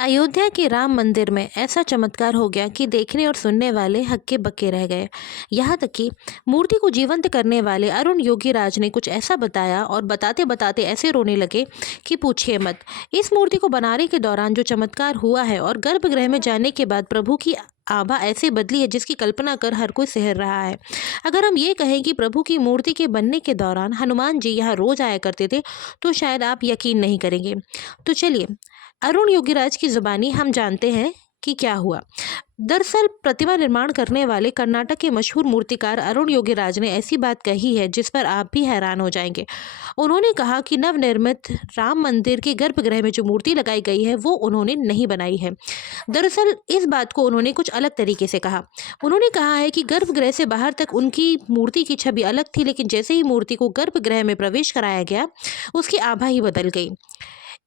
अयोध्या के राम मंदिर में ऐसा चमत्कार हो गया कि देखने और सुनने वाले हक्के बक्के रह गए। यहाँ तक कि मूर्ति को जीवंत करने वाले अरुण योगीराज ने कुछ ऐसा बताया और बताते बताते ऐसे रोने लगे कि पूछिए मत। इस मूर्ति को बनाने के दौरान जो चमत्कार हुआ है और गर्भगृह में जाने के बाद प्रभु की आभा ऐसे बदली है जिसकी कल्पना कर हर कोई सहर रहा है। अगर हम ये कहें कि प्रभु की मूर्ति के बनने के दौरान हनुमान जी यहाँ रोज आया करते थे तो शायद आप यकीन नहीं करेंगे। तो चलिए अरुण योगीराज की जुबानी हम जानते हैं कि क्या हुआ। दरअसल प्रतिमा निर्माण करने वाले कर्नाटक के मशहूर मूर्तिकार अरुण योगीराज ने ऐसी बात कही है जिस पर आप भी हैरान हो जाएंगे। उन्होंने कहा कि नवनिर्मित राम मंदिर के गर्भगृह में जो मूर्ति लगाई गई है वो उन्होंने नहीं बनाई है। दरअसल इस बात को उन्होंने कुछ अलग तरीके से कहा। उन्होंने कहा है कि गर्भगृह से बाहर तक उनकी मूर्ति की छवि अलग थी, लेकिन जैसे ही मूर्ति को गर्भगृह में प्रवेश कराया गया उसकी आभा ही बदल गई।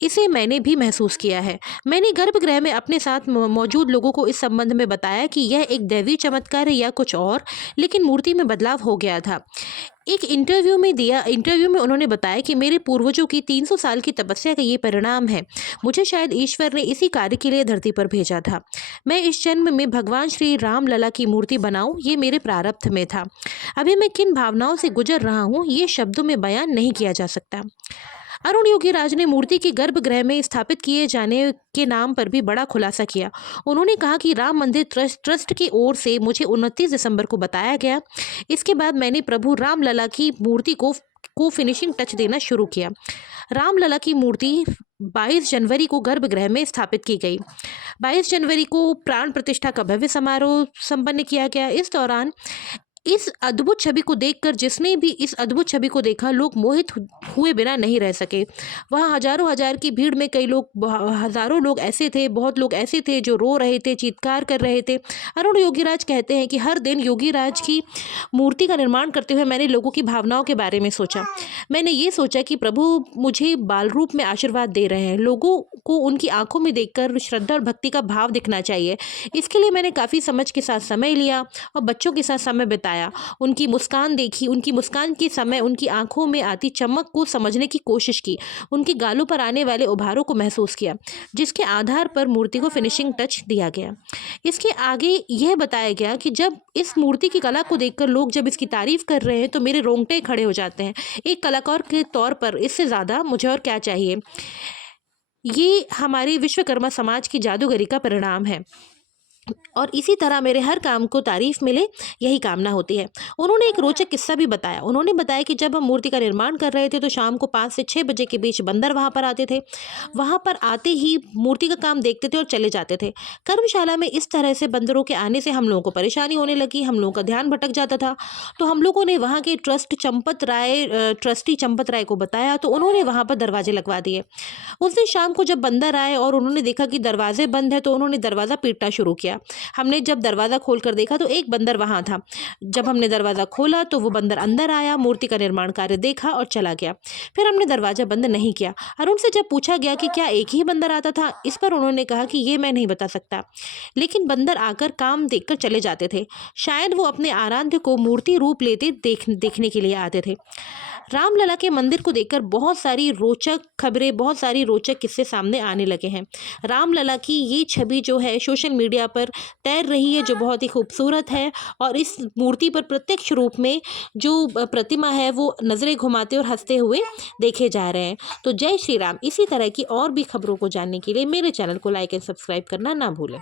इसे मैंने भी महसूस किया है। मैंने गर्भगृह में अपने साथ मौजूद लोगों को इस संबंध में बताया कि यह एक दैवी चमत्कार है या कुछ और, लेकिन मूर्ति में बदलाव हो गया था। एक इंटरव्यू में उन्होंने बताया कि मेरे पूर्वजों की 300 साल की तपस्या का ये परिणाम है। मुझे शायद ईश्वर ने इसी कार्य के लिए धरती पर भेजा था। मैं इस जन्म में भगवान श्री राम लला की मूर्ति बनाऊं, ये मेरे प्रारब्ध में था। अभी मैं किन भावनाओं से गुजर रहा हूँ ये शब्दों में बयान नहीं किया जा सकता। अरुण योगीराज ने मूर्ति के गर्भगृह में स्थापित किए जाने के नाम पर भी बड़ा खुलासा किया। उन्होंने कहा कि राम मंदिर ट्रस्ट की ओर से मुझे 29 दिसंबर को बताया गया। इसके बाद मैंने प्रभु रामलला की मूर्ति को फिनिशिंग टच देना शुरू किया। रामलला की मूर्ति 22 जनवरी को गर्भगृह में स्थापित की गई। 22 जनवरी को प्राण प्रतिष्ठा का भव्य समारोह संपन्न किया गया। इस दौरान इस अद्भुत छवि को देखकर जिसने भी इस अद्भुत छवि को देखा, लोग मोहित हुए बिना नहीं रह सके। वहाँ हजारों हजार की भीड़ में हजारों लोग ऐसे थे, बहुत लोग ऐसे थे जो रो रहे थे, चीत्कार कर रहे थे। अरुण योगीराज कहते हैं कि हर दिन योगीराज की मूर्ति का निर्माण करते हुए मैंने लोगों की भावनाओं के बारे में सोचा। मैंने ये सोचा कि प्रभु मुझे बाल रूप में आशीर्वाद दे रहे हैं। लोगों को उनकी आंखों में देखकर श्रद्धा और भक्ति का भाव दिखना चाहिए। इसके लिए मैंने काफ़ी समझ के साथ समय लिया और बच्चों के साथ समय बिताया। उनकी मुस्कान देखी, उनकी मुस्कान के समय उनकी आंखों में आती चमक को समझने की कोशिश की, उनके गालों पर आने वाले उभारों को महसूस किया, जिसके आधार पर मूर्ति को फिनिशिंग टच दिया गया। इसके आगे यह बताया गया कि जब इस मूर्ति की कला को देखकर लोग जब इसकी तारीफ कर रहे हैं तो मेरे रोंगटे खड़े हो जाते हैं। एक कलाकार के तौर पर इससे ज़्यादा मुझे और क्या चाहिए। ये हमारे विश्वकर्मा समाज की जादूगरी का परिणाम है और इसी तरह मेरे हर काम को तारीफ मिले, यही कामना होती है। उन्होंने एक रोचक किस्सा भी बताया। उन्होंने बताया कि जब हम मूर्ति का निर्माण कर रहे थे तो शाम को 5 से 6 बजे के बीच बंदर वहां पर आते थे। वहां पर आते ही मूर्ति का काम देखते थे और चले जाते थे। कर्मशाला में इस तरह से बंदरों के आने से हम लोगों को परेशानी होने लगी, हम लोगों का ध्यान भटक जाता था। तो हम लोगों ने वहाँ के ट्रस्टी चंपत राय को बताया तो उन्होंने वहाँ पर दरवाजे लगवा दिए। उस दिन शाम को जब बंदर आए और उन्होंने देखा कि दरवाजे बंद है तो उन्होंने दरवाज़ा पीटना शुरू किया। हमने जब दरवाज़ा खोलकर देखा तो एक बंदर वहाँ था। जब हमने दरवाज़ा खोला तो वो बंदर अंदर आया, मूर्ति का निर्माण कार्य देखा और चला गया। फिर हमने दरवाज़ा बंद नहीं किया। अरुण से जब पूछा गया कि क्या एक ही बंदर आता था, इस पर उन्होंने कहा कि ये मैं नहीं बता सकता, लेकिन बंदर आकर काम देखकर चले जाते थे। शायद वो अपने आराध्य को मूर्ति रूप लेते देखने के लिए आते थे। रामलला के मंदिर को देखकर बहुत सारी रोचक खबरें, बहुत सारी रोचक किस्से सामने आने लगे हैं। रामलला की ये छवि जो है सोशल मीडिया पर तैर रही है, जो बहुत ही खूबसूरत है और इस मूर्ति पर प्रत्यक्ष रूप में जो प्रतिमा है वो नज़रें घुमाते और हंसते हुए देखे जा रहे हैं। तो जय श्री राम। इसी तरह की और भी खबरों को जानने के लिए मेरे चैनल को लाइक एंड सब्सक्राइब करना ना भूलें।